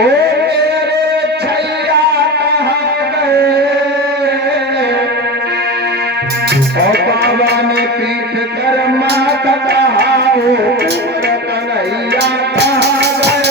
ओ मेरे छैया कहाँ गए, और बाबा ने पीठ कर माता कहा, ओ कन्हैया कहाँ गए।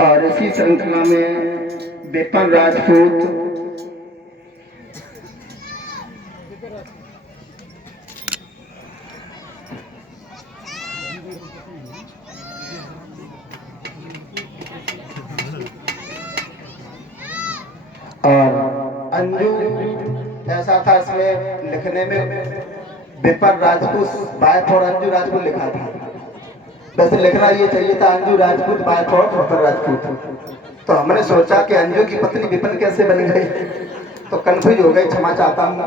और इसी श्रृंखला में विपिन राजपूत और अंजू, ऐसा था इसमें लिखने में विपिन राजपूत बाय फॉर अंजू राजपूत लिखा था, वैसे लिखना ये चाहिए था अंजू राजपूत बाय फॉर विपिन राजपूत। तो हमने सोचा कि अंजू की पत्नी विपिन कैसे बन गई, तो कंफ्यूज हो गई, क्षमा चाहता हूँ।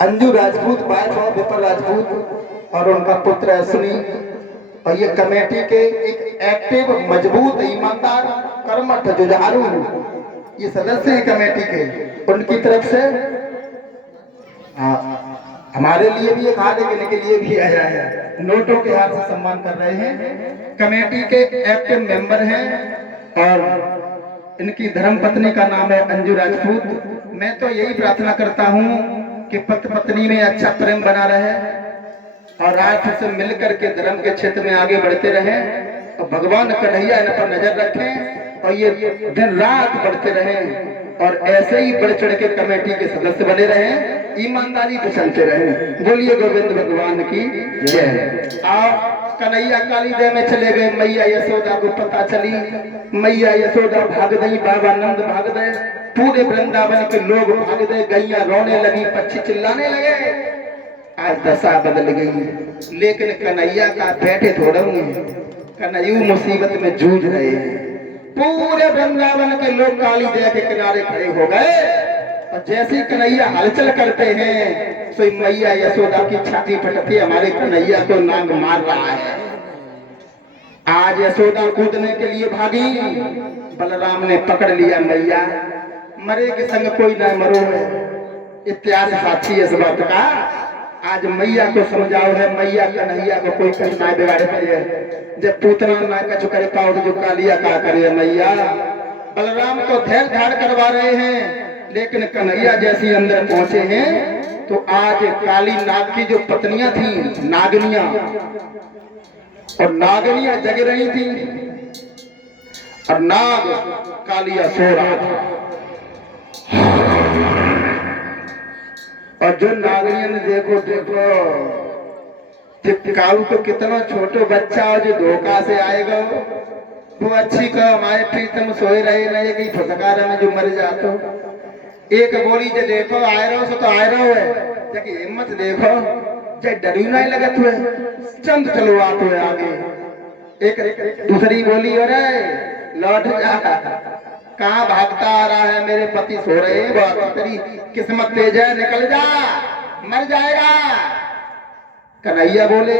अंजू राजपूत बाय फॉर विपिन राजपूत और उनका पुत्र अश्विनी, और ये कमेटी के एक एक्टिव, मजबूत, ईमानदार, कर्मठ, जुझारू ये सदस्य हैं कमेटी के। उनकी तरफ से हमारे लिए भी एक हाथ देने के लिए भी आया है, नोटों के हाथ से सम्मान कर रहे हैं। कमेटी के एक्टिव मेंबर हैं और इनकी धर्म पत्नी का नाम है अंजू राजपूत। मैं तो यही प्रार्थना करता हूं कि पति पत्नी में अच्छा प्रेम बना रहे और आज से मिलकर के धर्म के क्षेत्र में आगे बढ़ते रहें, और भगवान कन्हैया इन पर नजर रखें और ये दिन रात बढ़ते रहें और ऐसे ही बढ़ चढ़ के कमेटी के सदस्य बने रहें, ईमानदारी से चलते रहें। बोलिए गोविंद भगवान की जय। आओ कन्हैया कालीदे में चले गए, मैया यशोदा को पता चली, मैया यशोदा भाग गई, बाबा नंद भाग गए, पूरे वृंदावन के लोग भाग गए, गैया रोने लगी, पक्षी चिल्लाने लगे। आज दशा बदल गई, लेकिन कन्हैया का बैठे थोड़ा कन्हैया मुसीबत में जूझ रहे हैं। पूरे वृंदावन के लोग काली दया के किनारे खड़े हो गए और जैसे कन्हैया हलचल करते हैं तो मैया यशोदा की छाती फटती, हमारे कन्हैया को नाग मार रहा है। आज यशोदा कूदने के लिए भागी, बलराम ने पकड़ लिया, मैया मरे के संग कोई न मरो है, इतिहास साक्षी है इस बात का। आज मैया को समझाओ है, मैया कन्हैया को कोई कहीं ना बिगाड़े पाए, जब पूतना ना कछु करे पाओ तो जो कालिया का करे मैया। बलराम को धैर्य धार करवा रहे हैं, लेकिन कन्हैया जैसी अंदर पहुंचे हैं तो आज काली नाग की जो पत्नियां थी, नागनियां, और नागनियां जग रही थी और नाग कालिया सो रहा था। और जो नागरियों ने देखो टिकाऊ को कितना छोटो बच्चा और जो धोखा से आएगा वो अच्छी का हमारे प्रीतम सोए रहे नहीं कि फटकारा में जो मर जातो। एक बोली जो देखो आए रहो सो तो आए रहो है, जबकि हिम्मत देखो जब डरी नहीं लगत हुए चंद चलो आते हुए आगे। एक दूसरी बोली हो रहे लौट जा, कहाँ भागता आ रहा है, मेरे पति सो रहे हैं, बहुत तेरी किस्मत तेज है, निकल जा, मर जाएगा। कन्हैया बोले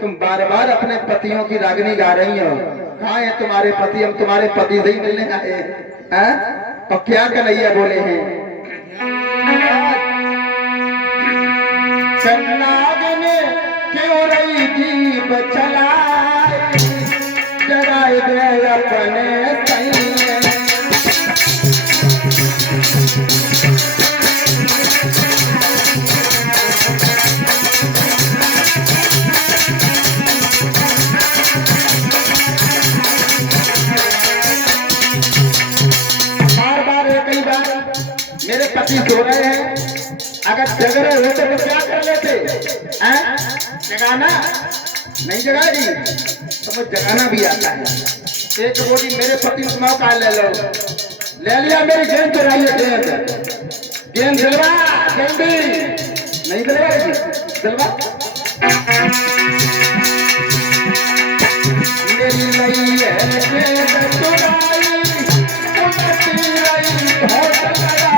तुम बार बार अपने पतियों की रागनी गा रही हो, कहाँ है तुम्हारे पति, हम तुम्हारे पति से ही मिलने आए हैं। और क्या कन्हैया बोले हैं, नाग ने क्यों रही दीप चलाए, जगाए गए अपने सैया। अगर जग रहे होते तो क्या कर लेते? जगाना नहीं जगाएगी तो मुझे जगाना भी आता है। एक बोली मेरे पति को मौका ले लो, ले लिया, मेरी गेंद चुराइए, गेंद दिलवा जल्दी, नहीं दिलवाएगी, दिलवा। मेरी नई है गेंद चुराई, उनकी रही बहुत लड़ाई।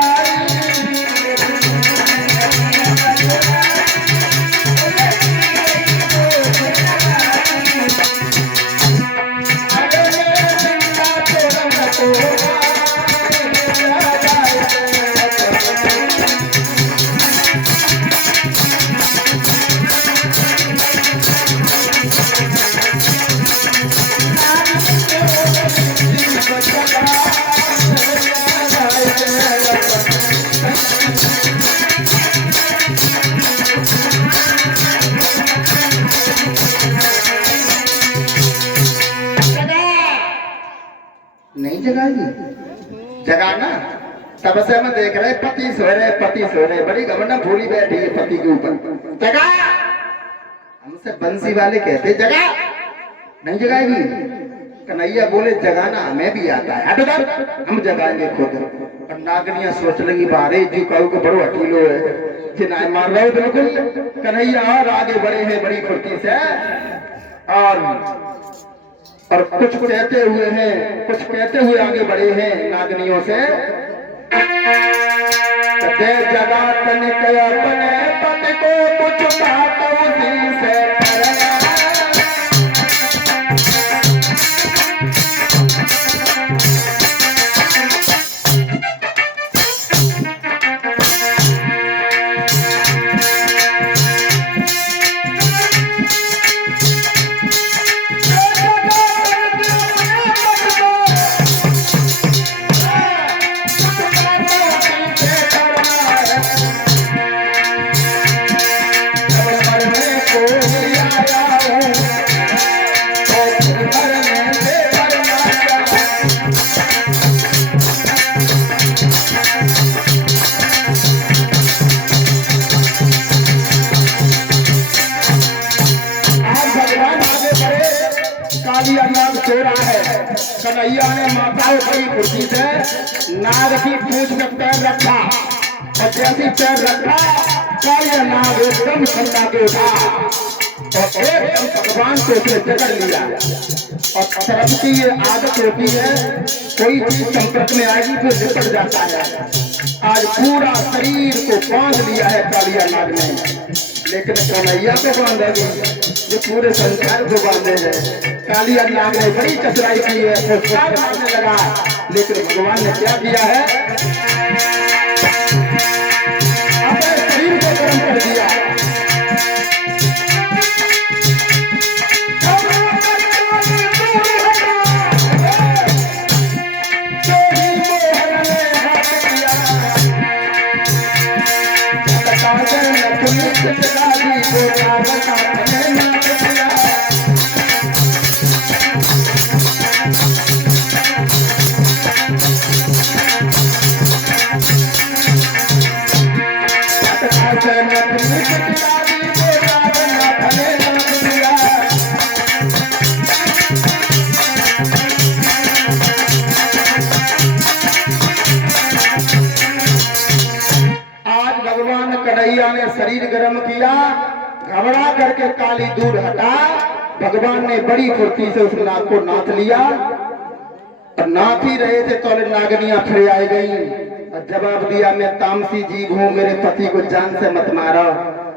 नहीं जगाएगी, जगाना। तब से हम देख रहे पति सो रहे, पति सो रहे, बड़ी गवर्नर भूरी बैठी है पति के ऊपर। जगा, हमसे बंसी वाले कहते जगा, नहीं जगाएगी। कन्हैया बोले जगाना हमें भी आता है, हम जगाएंगे खुद। और नागनिया सोच लगी बारे जी कहू को बड़ो हटीलो है, जिन्हें मार रहे हो बिल्कुल। कन्हैया और आगे बढ़े हैं बड़ी फुर्ती से, और कुछ कहते हुए हैं, कुछ कहते हुए आगे बढ़े हैं नागनियों से। दे जगा तन के अपने पति को कुछ बात उसी से करना। कन्हैया ने माताओं बड़ी खुशी से नाग की पूंछ में पैर रखा, और जैसी पैर रखा कालिया नाग एकदम ठंडा के उठा और एकदम भगवान को उसने जकड़ लिया। और तरफ की ये आदत होती है, कोई चीज संपर्क में आएगी तो लिपट जाता है। आज पूरा शरीर को बांध लिया है कालिया नाग ने, लेकिन कन्हैया को बांधेगी जो पूरे संसार को बांधे है। कालिया नाग ने बड़ी चतुराई की है, तो सब मारने लगा, लेकिन भगवान ने क्या किया है, अपने शरीर को गर्म कर दिया। कन्हैया ने शरीर गर्म किया, घबरा करके काली दूर हटा। भगवान ने बड़ी फुर्ती से उस नाग को नाथ लिया, और नाथ ही रहे थे तो नागनियां फिर आई गई और जवाब दिया, मैं तामसी जीव हूं, मेरे पति को जान से मत मारो,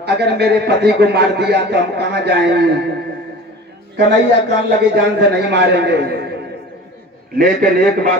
अगर मेरे पति को मार दिया तो हम कहां जाएंगे। कन्हैया कान लगे जान से नहीं मारेंगे, लेकिन एक बात